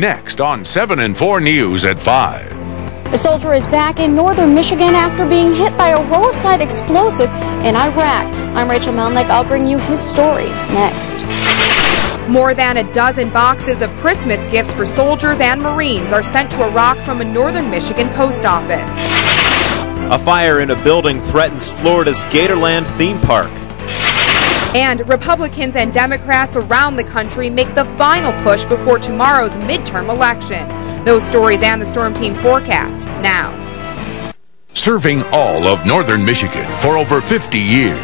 Next on 7 and 4 News at 5. A soldier is back in northern Michigan after being hit by a roadside explosive in Iraq. I'm Rachel Melnick. I'll bring you his story next. More than a dozen boxes of Christmas gifts for soldiers and Marines are sent to Iraq from a northern Michigan post office. A fire in a building threatens Florida's Gatorland theme park. And Republicans and Democrats around the country make the final push before tomorrow's midterm election. Those stories and the Storm Team forecast now. Serving all of northern Michigan for over 50 years.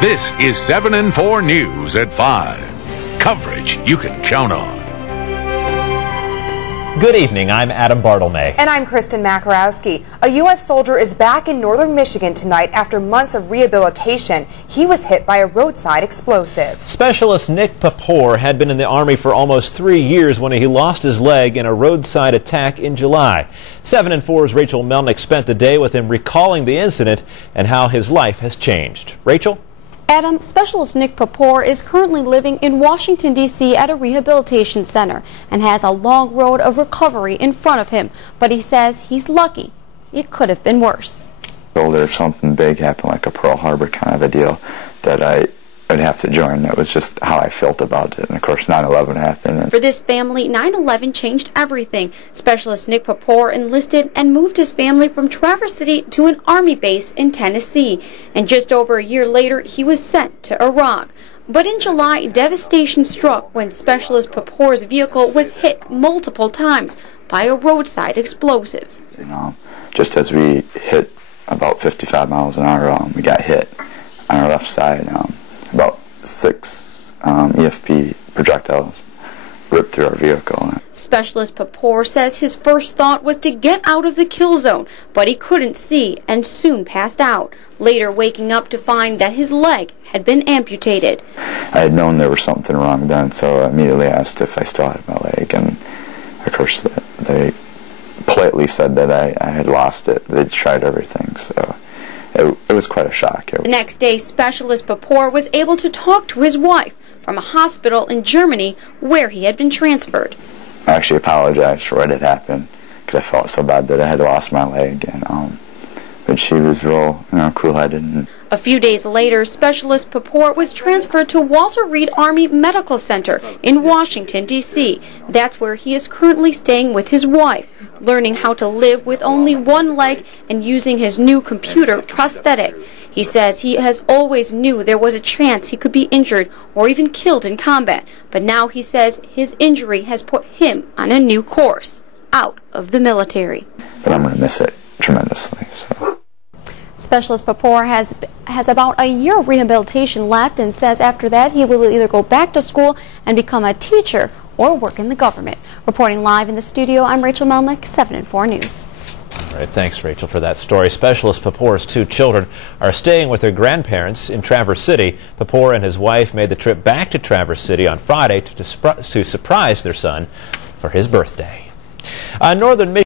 This is 7 and 4 News at 5. Coverage you can count on. Good evening, I'm Adam Bartlemay. And I'm Kristen Makarowski. A U.S. soldier is back in northern Michigan tonight after months of rehabilitation. He was hit by a roadside explosive. Specialist Nick Paupore had been in the Army for almost 3 years when he lost his leg in a roadside attack in July. 7 and 4's Rachel Melnick spent the day with him recalling the incident and how his life has changed. Rachel? Adam, Specialist Nick Paupore is currently living in Washington, D.C. at a rehabilitation center and has a long road of recovery in front of him. But he says he's lucky. It could have been worse. If something big happened, like a Pearl Harbor kind of a deal, that I'd have to join. That was just how I felt about it. And of course 9/11 happened. For this family, 9/11 changed everything. Specialist Nick Paupore enlisted and moved his family from Traverse City to an Army base in Tennessee. And just over a year later, he was sent to Iraq. But in July, devastation struck when Specialist Paupore's vehicle was hit multiple times by a roadside explosive. Just as we hit about 55 miles an hour, we got hit on our left side. About 6 EFP projectiles ripped through our vehicle. Specialist Paupore says his first thought was to get out of the kill zone, but he couldn't see and soon passed out, later waking up to find that his leg had been amputated. I had known there was something wrong then, so I immediately asked if I still had my leg, and of course they politely said that I had lost it. They'd tried everything, so it was quite a shock. The next day, Specialist Paupore was able to talk to his wife from a hospital in Germany where he had been transferred. I actually apologized for what had happened because I felt so bad that I had lost my leg, and but she was real, cool-headed. A few days later, Specialist Paupore was transferred to Walter Reed Army Medical Center in Washington, D.C. That's where he is currently staying with his wife, learning how to live with only one leg and using his new computer prosthetic. He says he has always knew there was a chance he could be injured or even killed in combat, but now he says his injury has put him on a new course, out of the military. But I'm going to miss it tremendously. So. Specialist Paupore has about a year of rehabilitation left and says after that he will either go back to school and become a teacher or work in the government. Reporting live in the studio, I'm Rachel Melnick, 7 and 4 News. All right, thanks, Rachel, for that story. Specialist Paupore's 2 children are staying with their grandparents in Traverse City. Paupore and his wife made the trip back to Traverse City on Friday to surprise their son for his birthday. Northern Michigan